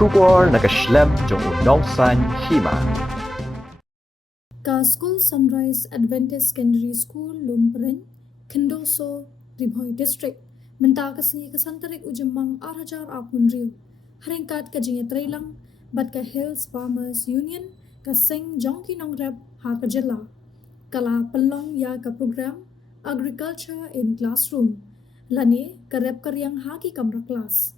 Shubor nakaslem jong unongsan Hima. Ka Skul Sunrise Adventist Secondary School Lumperein, Kendoso, Ribhoi District, menta kasngi kasantarik ujemang arhajar apunriu. Haringkat ka jinge trailang, bat ka Hills Farmers Union, ka sing jongki nongrep ha ka jela. Kala Pynlong ya ka program Agriculture in Classroom. Lani ka rep karyang ha ki kamra kelas.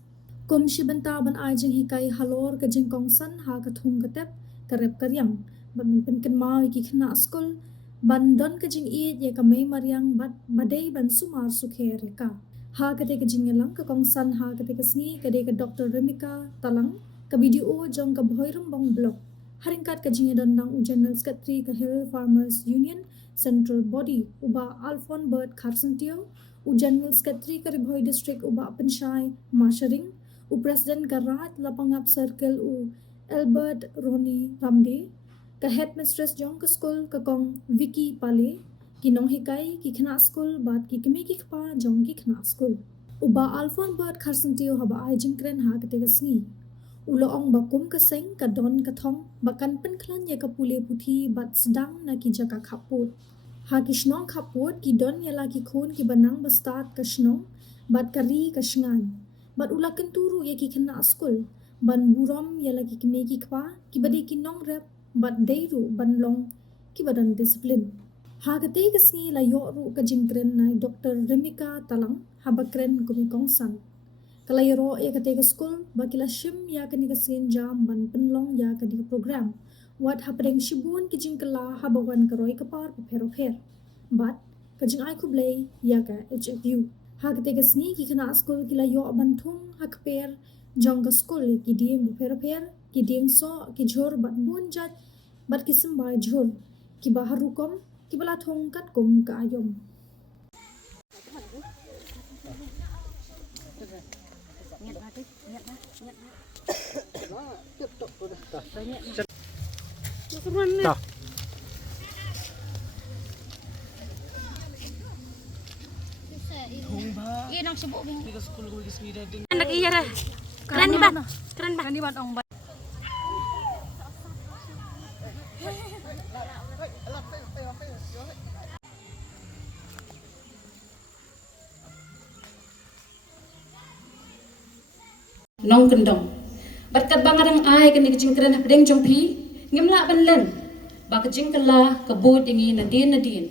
Kum shibenta ban ai jing hikai Halor ka jing kongsan ha ka thung ka tep ka rep karyang. Ban pen mau ki khna skul ban don ka jing i ye ka mai maryang bat badai ban sumar sukhe reka. Ha ka te ka jing lang ka kongsan ha ka te ka sngi ka de ka Dr. Remika talang ka video jong ka bhoirum bong blog. Haringkat ka jing don nang General Secretary ka Hill Farmers Union Central Body uba Alphon Bird Karsentio u General Secretary ka Ribhoi District uba Penshai Masharing u President ka Rat Lapangap Circle u Albert Roni Ramde ka Headmistress jong ka Skul ka kong Vicky Pale kinong hikai ki khna skul bat ki kemi ki khpa jong ki khna skul uba Alphon Bird Karsentio haba ai jingkren ha ka te ka sngi uloong bakum ka seng ka don ka thong bakan penklan ya ka pule puthi bat sedang na ki jaka khaput ha ki shnong khaput ki don ya la ki khun ki banang bastat ka shnong bat kari ka shngan bat ula kenturu ya ki khna skul ban buram ya la ki keme ki khwa ki bade ki nong rep bat deiru ban long ki badan disiplin ha ka te ka sngi la yo ru ka jingkren na Dr. Remika talang habakren kumi kongsan Kalayro ya ketika skul bakila shim ya kenika sin jam ban Pynlong ya ketika program wat hapadeng shibun kijing kala habawan karoi kapar paper bat kajing ai kublay ya ka HFU ha ketika sni ki kana skul kila yo bantung hakper jong ka skul ki ding paper ki ding so ki jhor bat bunjat bat kisim bai jhor ki baharukom ki bala thong kat kum ka ayom Dah. Nang sibuk bing. Anak iya dah. Keren ni ban. Keren ban. Ni ban ong ban. Nong kendong berkat bangadang ai kini kecing keren pedeng jompi ngimla banlen ba kecing kala kabut ingi nadin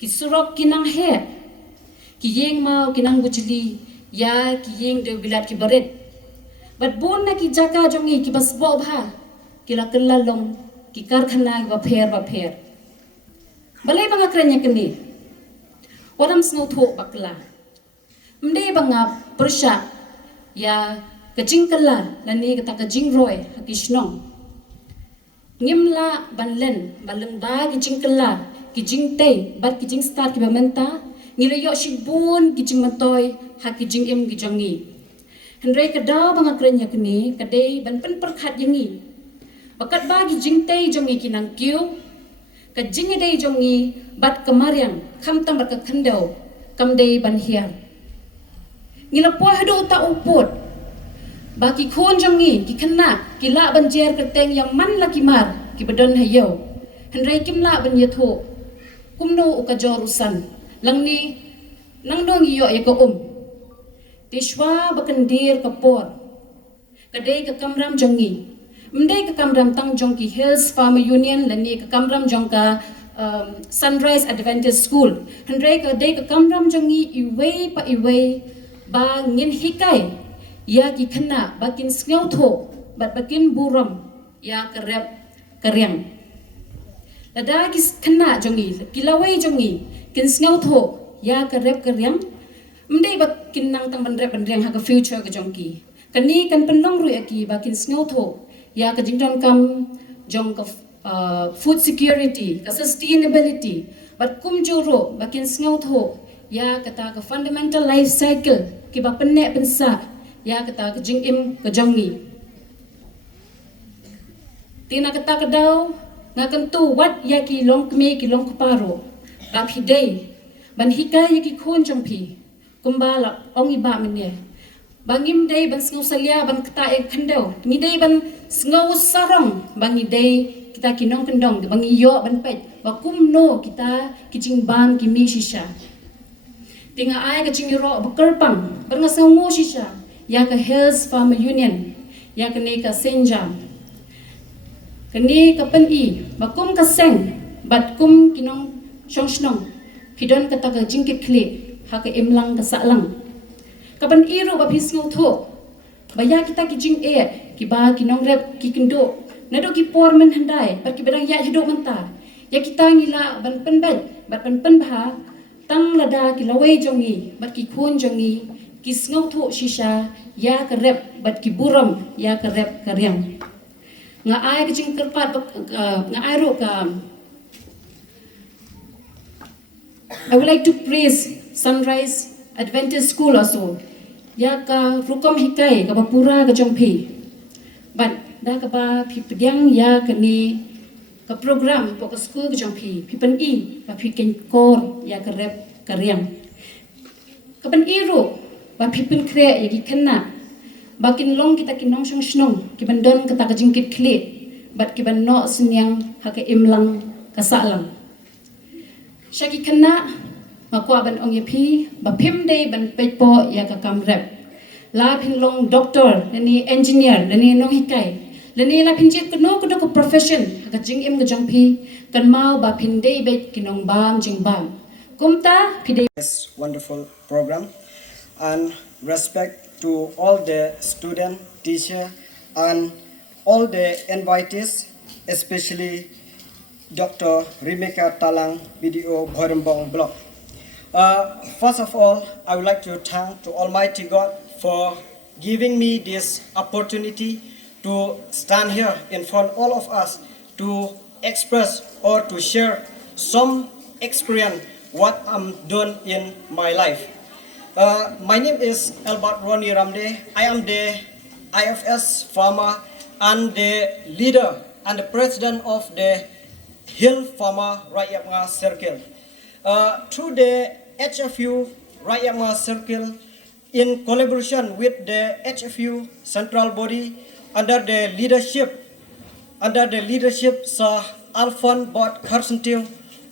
ki surok kinang he ki yeng mau kinang bujli ya ki yeng de bilat ki baret bat bon na ki jaka jongi ki bas bo bha ki la long ki karkhana ba pher balai banga kerenya kini waram snow tho bakla mde banga persha ya kajing kala lani kata kajing roy hakishnong ngimla banlen baleng ba kajing kala kijing tay bat kijing start ki bamenta ngilayo shibun kijing mantoy hakijing im gijongi hendrai kada banga krenya kini kadai ban pen perkhat yangi bakat ba kijing tay jongi kinang kyu kajing dei jongi bat kemaryang khamtang bat khandau kamdei ban hiar ngilapo hado ta uput baki khon jangi ki khna ki la banjer kerteng yang man la ki mar ki badon hayo hendrai kim la ban yatho kumno uka jorusan langni nangdong yo ya ko tishwa bakandir kapor kadai ka kamram jangi mdai ka kamram tang jong ki Hills Farmer Union lani ka kamram jong ka Sunrise Adventist School hendrai ka dai ka kamram jangi iway ba ngin hikai ya ki khna bakin sngau tho bat bakin buram ya karep karyang lada ki khna jongi kilawai jongi kin sngau tho ya karep karyang mdei bak kin nang tang bandrep bandreng ha ka future ka jongki kani kan Pynlong ru aki bakin sngau tho ya ka jingdon kam jong ka food security ka sustainability bat kum juro bakin sngau tho ya kata ka fundamental life cycle ki ba penne pensa ya kata kejing im kejongi tina kata kedau ngakan tu wat ya ki long kemi ki long kuparo bab hidai ban hikai ya ki khon jompi kumbala ong iba mene Bangim day ban sngau salia ban kata e khandau. Ngi day ban sngau sarong bangi day kita kinong kendong bangi yo ban pet. Bakum no kita kijing bam kimi shisha. Tinga ai kijing ro bakerpang ban ngasau ngo shisha. Ya ka Hills Farmer Union. Ya ka ne ka Senja. Kani ka pen I bakum ka seng bat kum kinong shongshnong. Pidon kata ka jingkit kle ha ka imlang ka salang. Kapan iro ba pisngau tho baya kita ki jing e ki ba ki nong rep ki kendo nado ki por men handai bat ki bedang ya hidup menta ya kita ngila ban pen bat pen bha tang lada ki lawe jongi bat ki khun jongi ki sngo tho shisha ya ka rep bat ki buram ya ka rep ka riang nga ai ki jing kerpat nga ai ro ka I would like to praise Sunrise Adventist School also. Ya ka rukom hikai ka bapura ka jongpi. But da ka ba pi pediang ya ka ni ka program po ka school ka jongpi. Pi pen I ba pi ken kor ya ka rep ka riang. Ka pen I ro ba pi pen kre ya ki kenna. Ba kin long kita kin nong shong shnong ki ban don ka ta ka jingkit kle. Bat ki ban no senyang ha ka imlang ka salang. Syaki kenna makwa ban ong yapi ba pim day ban pepo ya ka kam rep la Pynlong doctor lani engineer lani nong hikai lani la pinjit ko no ko do ko profession ka jing im ga jongpi kan mau ba pin day bet kinong bam jing bam kumta pide This wonderful program and respect to all the student, teacher and all the invitees, especially Dr. Rimeka Talang BDO Bhorembong Block. First of all, I would like to thank to Almighty God for giving me this opportunity to stand here in front of all of us to express or to share some experience what I'm doing in my life. My name is Albert Ronnie Ramde. I am the IFS farmer and the leader and the president of the Hill Farmer Rakyat Circle. Through the HFU Rakyat Circle, in collaboration with the HFU central body under the leadership Sir Alphonse Bot Carsentil,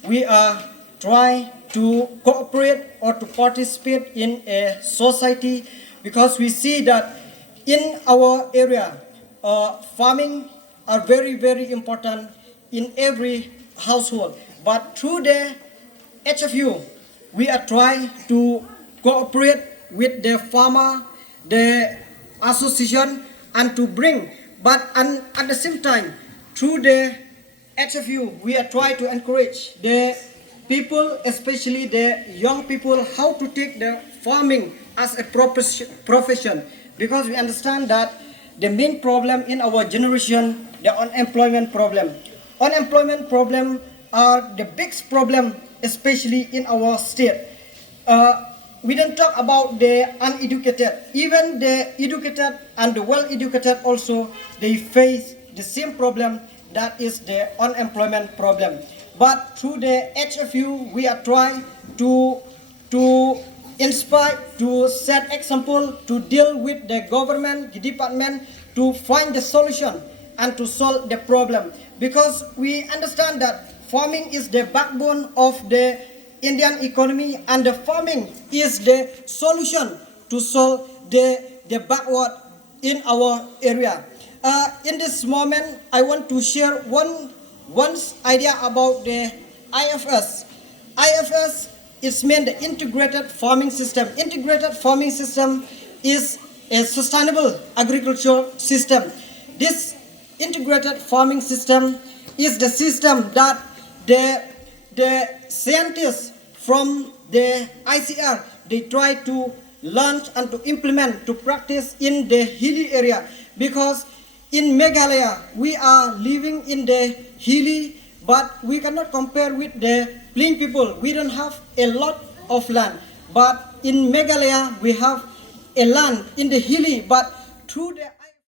we are trying to cooperate or to participate in a society because we see that in our area, farming are very, very important in every household. But through the HFU, we are trying to cooperate with the farmer, the association, and to bring, and at the same time, through the HFU, we are trying to encourage the people, especially the young people, how to take the farming as a profession, because we understand that the main problem in our generation, the unemployment problem. Unemployment problem are the biggest problem, especially in our state. We don't talk about the uneducated. Even the educated and the well-educated also, they face the same problem, that is the unemployment problem. But through the HFU, we are trying to inspire, to set example, to deal with the government, the department, to find the solution and to solve the problem. Because we understand that farming is the backbone of the Indian economy, and the farming is the solution to solve the backward in our area. In this moment, I want to share one idea about the IFS. IFS is meant the integrated farming system. Integrated farming system is a sustainable agricultural system. This integrated farming system is the system that the scientists from the ICR, they try to learn and to implement, to practice in the hilly area. Because in Meghalaya, we are living in the hilly, but we cannot compare with the plain people. We don't have a lot of land. But in Meghalaya, we have a land in the hilly, but through the